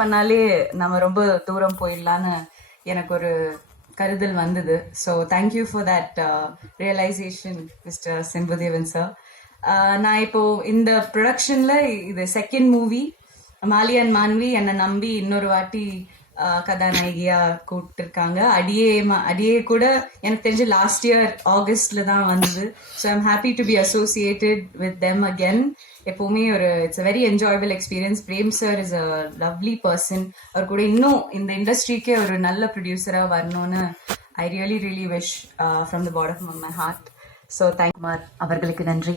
பண்ணாலே நம்ம ரொம்ப தூரம் போயிடலான்னு எனக்கு ஒரு கருதல் வந்தது. So thank you for that realisation mister Chimbudevan sir. நான் இப்போ இந்த ப்ரொடக்ஷன்ல இது second movie. Maali and Maanvi என்னை நம்பி இன்னொரு வாட்டி கதாநாயகியா கூப்பிட்டுருக்காங்க. அடியே கூட எனக்கு தெரிஞ்சு லாஸ்ட் இயர் ஆகஸ்ட்ல தான் வந்தது. So I'm happy to be associated with them again. எப்பவுமே it's very enjoyable experience. Prem sir is a lovely person. அவர் கூட இன்னும் இந்த இண்டஸ்ட்ரிக்கே ஒரு நல்ல ப்ரொடியூசரா வரணும்னு I really wish from the bottom of my heart. So Kumar அவர்களுக்கு நன்றி.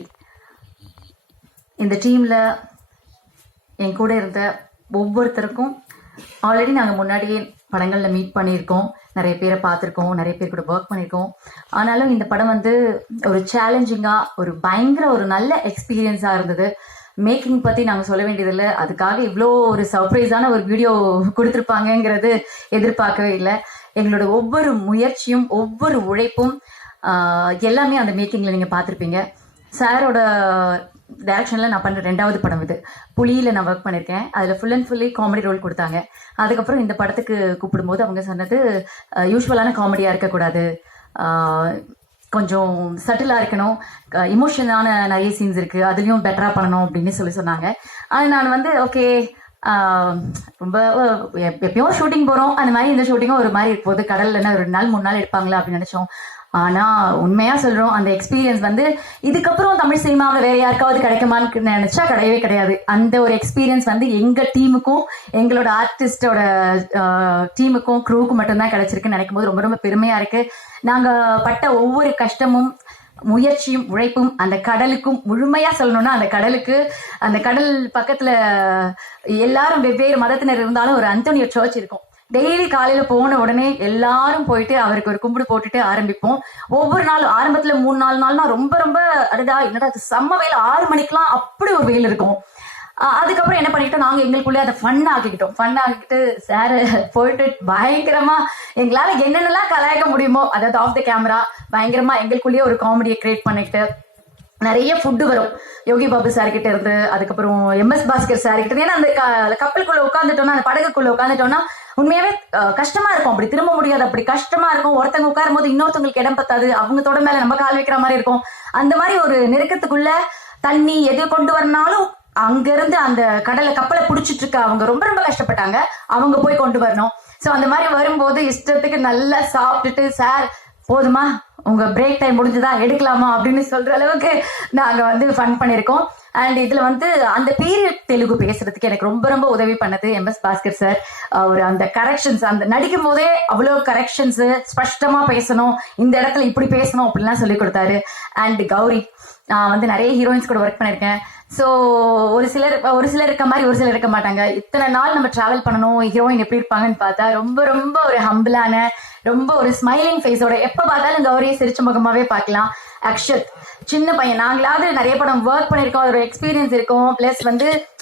இந்த டீம்ல என் கூட இருந்த ஒவ்வொருத்தருக்கும் ஆல்ரெடி நாங்கள் முன்னாடியே படங்களில் மீட் பண்ணியிருக்கோம், நிறைய பேரை பார்த்துருக்கோம், நிறைய பேர் கூட ஒர்க் பண்ணியிருக்கோம். ஆனாலும் இந்த படம் ஒரு சேலஞ்சிங்காக ஒரு நல்ல எக்ஸ்பீரியன்ஸாக இருந்தது. மேக்கிங் பற்றி நாங்கள் சொல்ல வேண்டியதில்லை. அதுக்காக இவ்வளோ ஒரு சர்ப்ரைஸான ஒரு வீடியோ கொடுத்துருப்பாங்கங்கிறது எதிர்பார்க்கவே இல்லை. எங்களோட ஒவ்வொரு முயற்சியும் ஒவ்வொரு உழைப்பும் எல்லாமே அந்த மேக்கிங்கில் நீங்கள் பார்த்துருப்பீங்க. சாரோட டைரக்ஷனில் நான் பண்ணுற 2வது படம் இது. புலியில் நான் ஒர்க் பண்ணியிருக்கேன். அதில் full and fully comedy role கொடுத்தாங்க. அதுக்கப்புறம் இந்த படத்துக்கு கூப்பிடும்போது அவங்க சொன்னது யூஸ்வலான காமெடியாக இருக்கக்கூடாது, கொஞ்சம் சட்டிலாக இருக்கணும், இமோஷனான நிறைய சீன்ஸ் இருக்குது, அதுலேயும் பெட்டராக பண்ணணும் அப்படின்னு சொன்னாங்க. அது நான் ஓகே ரொம்ப எப்பயும் ஷூட்டிங் போகிறோம், அந்த மாதிரி இந்த ஷூட்டிங்கும் ஒரு மாதிரி இருக்கும் போது கடலில் 2 நாள் 3 நாள் எடுப்பாங்களா அப்படின்னு நினச்சோம். ஆனால் உண்மையாக சொல்கிறோம், அந்த எக்ஸ்பீரியன்ஸ் இதுக்கப்புறம் தமிழ் சினிமாவில் வேறு யாருக்காவது கிடைக்குமான்னு நினச்சா கிடையவே கிடையாது. அந்த ஒரு எக்ஸ்பீரியன்ஸ் எங்கள் டீமுக்கும் எங்களோட ஆர்டிஸ்டோட டீமுக்கும் க்ரூவுக்கும் மட்டும்தான் கிடைச்சிருக்குன்னு நினைக்கும் போது ரொம்ப ரொம்ப பெருமையாக இருக்குது. நாங்கள் பட்ட ஒவ்வொரு கஷ்டமும் முயற்சியும் உழைப்பும் அந்த கடலுக்கும் முழுமையாக சொல்லணும்னா அந்த கடல் பக்கத்தில் எல்லாரும் வெவ்வேறு மதத்தினர் இருந்தாலும் ஒரு அந்தோனியோ சர்ச் இருக்கும். டெய்லி காலையில் போன உடனே எல்லாரும் போயிட்டு அவருக்கு ஒரு கும்பிடு போட்டுட்டு ஆரம்பிப்போம். ஒவ்வொரு நாளும் ஆரம்பத்தில் 3-4 நாள்னா ரொம்ப ரொம்ப அடடா என்னடா செம்ம வெயில், 6 மணிக்கெலாம் அப்படி ஒரு வெயில் இருக்கும். அதுக்கப்புறம் என்ன பண்ணிட்டோம், நாங்கள் எங்களுக்குள்ளே அதை ஃபன் ஆக்கிக்கிட்டு சார் போயிட்டு பயங்கரமாக எங்களால் என்னென்னலாம் கலாய்க்க முடியுமோ, அதாவது ஆஃப் த கேமரா பயங்கரமாக எங்களுக்குள்ளேயே ஒரு காமெடியை கிரியேட் பண்ணிக்கிட்டு நிறைய ஃபுட்டு வரும். யோகி பாபு சார்கிட்ட இருந்து, அதுக்கப்புறம் MS பாஸ்கர் சார்கிட்ட. ஏன்னா அந்த கப்பலுக்குள்ள உட்காந்துட்டோம்னா, அந்த படகுக்குள்ள உட்காந்துட்டோம்னா உண்மையாவே கஷ்டமா இருக்கும். அப்படி திரும்ப முடியாது, அப்படி கஷ்டமா இருக்கும். ஒருத்தவங்க உட்காரும் போது இன்னொருத்தவங்களுக்கு இடம் பத்தாது, அவங்க தொட மேல நம்ம கால் வைக்கிற மாதிரி இருக்கும். அந்த மாதிரி ஒரு நெருக்கத்துக்குள்ள தண்ணி எது கொண்டு வரனாலும் அங்கிருந்து அந்த கப்பலை பிடிச்சிட்டு இருக்க அவங்க ரொம்ப ரொம்ப கஷ்டப்பட்டாங்க. அவங்க போய் கொண்டு வரணும். ஸோ அந்த மாதிரி வரும்போது இஷ்டத்துக்கு நல்லா சாப்பிட்டுட்டு, சார் போதுமா உங்க பிரேக் டைம் முடிஞ்சுதா எடுக்கலாமா அப்படின்னு சொல்ற அளவுக்கு நாங்க ஃபன் பண்ணியிருக்கோம். அண்ட் இதுல அந்த பீரியட் தெலுங்கு பேசுறதுக்கு எனக்கு ரொம்ப ரொம்ப உதவி பண்ணது MS பாஸ்கர் சார். அந்த கரெக்ஷன்ஸ், அந்த நடிக்கும் போதே அவ்வளோ கரெக்ஷன்ஸ், ஸ்பஷ்டமா பேசணும், இந்த இடத்துல இப்படி பேசணும் அப்படின்லாம் சொல்லி கொடுத்தாரு. அண்ட் கௌரி, நான் நிறைய ஹீரோயின்ஸ் கூட ஒர்க் பண்ணியிருக்கேன். ஸோ ஒரு சிலர் இருக்க மாதிரி ஒரு சிலர் இருக்க மாட்டாங்க. இத்தனை நாள் நம்ம டிராவல் பண்ணணும், ஹீரோயின் எப்படி இருப்பாங்கன்னு பார்த்தா ரொம்ப ரொம்ப ஒரு ஹம்பிளான, ரொம்ப ஒரு ஸ்மைலிங் ஃபேஸோட, எப்போ பார்த்தாலும் கௌரியை சிரிச்ச முகமாவே பார்க்கலாம். அக்ஷத் சின்ன பையன், நாங்களாவது நிறைய படம் ஒர்க் பண்ணியிருக்கோம், ஒரு எக்ஸ்பீரியன்ஸ் இருக்கும். பிளஸ்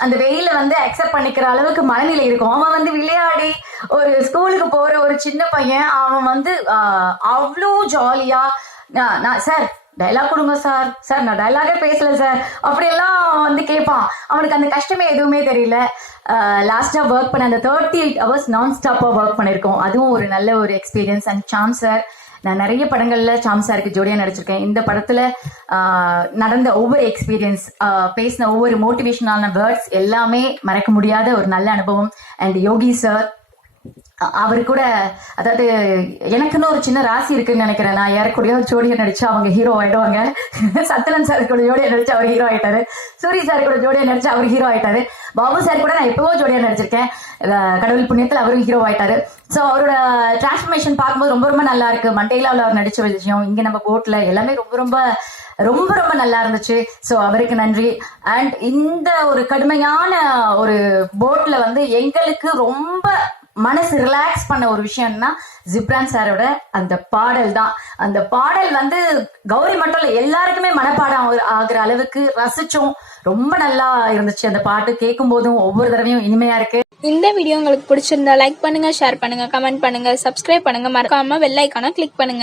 அந்த வெயில அக்செப்ட் பண்ணிக்கிற அளவுக்கு மனநிலை இருக்கும். அவன் விளையாடி ஒரு ஸ்கூலுக்கு போற ஒரு சின்ன பையன். அவன் அவ்வளோ ஜாலியா நான் சார் டைலாக் கொடுங்க சார் நான் டைலாகே பேசல சார் அப்படியெல்லாம் கேட்பான். அவனுக்கு அந்த கஷ்டமே எதுவுமே தெரியல. லாஸ்டா ஒர்க் பண்ண அந்த 38 hours நான் ஸ்டாப்பா ஒர்க் பண்ணியிருக்கோம். அதுவும் ஒரு நல்ல ஒரு எக்ஸ்பீரியன்ஸ். அண்ட் சாம் சார், நான் நிறைய படங்கள்ல சாம் சாருக்கு ஜோடியா நடிச்சிருக்கேன். இந்த படத்துல நடந்த ஒவ்வொரு எக்ஸ்பீரியன்ஸ், பேசின ஒவ்வொரு மோட்டிவேஷனான வேர்ட்ஸ் எல்லாமே மறக்க முடியாத ஒரு நல்ல அனுபவம். அண்ட் யோகி சார், அவரு கூட, அதாவது எனக்குன்னு ஒரு சின்ன ராசி இருக்குன்னு நினைக்கிறேன். நான் யாருக்கூடிய ஜோடியா நடிச்சா அவங்க ஹீரோ ஆயிடுவாங்க. சத்யன் சார் கூட ஜோடியா நடிச்சு அவர் ஹீரோ ஆயிட்டாரு. சூரி சார் கூட ஜோடியா நடிச்சு அவர் ஹீரோ ஆயிட்டாரு. பாபு சார் கூட நான் எப்பவோ ஜோடியா நடிச்சிருக்கேன். கடவுள் புண்ணியத்தில் அவரும் ஹீரோ ஆயிட்டாரு. ஸோ அவரோட டிரான்ஸ்ஃபர்மேஷன் பார்க்கும்போது ரொம்ப ரொம்ப நல்லா இருக்கு. மண்டேலாவில் அவர் நடிச்ச விஷயம், இங்க நம்ம போட்ல எல்லாமே ரொம்ப ரொம்ப ரொம்ப ரொம்ப நல்லா இருந்துச்சு. ஸோ அவருக்கு நன்றி. அண்ட் இந்த ஒரு கடுமையான ஒரு போட்ல எங்களுக்கு ரொம்ப மனசு ரிலாக்ஸ் பண்ண ஒரு விஷயம்னா ஜிப்ரான் சாரோட அந்த பாடல் தான். அந்த பாடல் கௌரி மட்டும் இல்ல, எல்லாருக்குமே மனப்பாடம் ஆகுற அளவுக்கு ரசிச்சோம். ரொம்ப நல்லா இருந்துச்சு. அந்த பாட்டு கேட்கும் போதும் ஒவ்வொரு தடவையும் இனிமையா இருக்கு. இந்த வீடியோ உங்களுக்கு பிடிச்சிருந்தா லைக் பண்ணுங்க, ஷேர் பண்ணுங்க, கமெண்ட் பண்ணுங்க, சப்ஸ்கிரைப் பண்ணுங்க, மறக்காம பெல் ஐகானை கிளிக் பண்ணுங்க.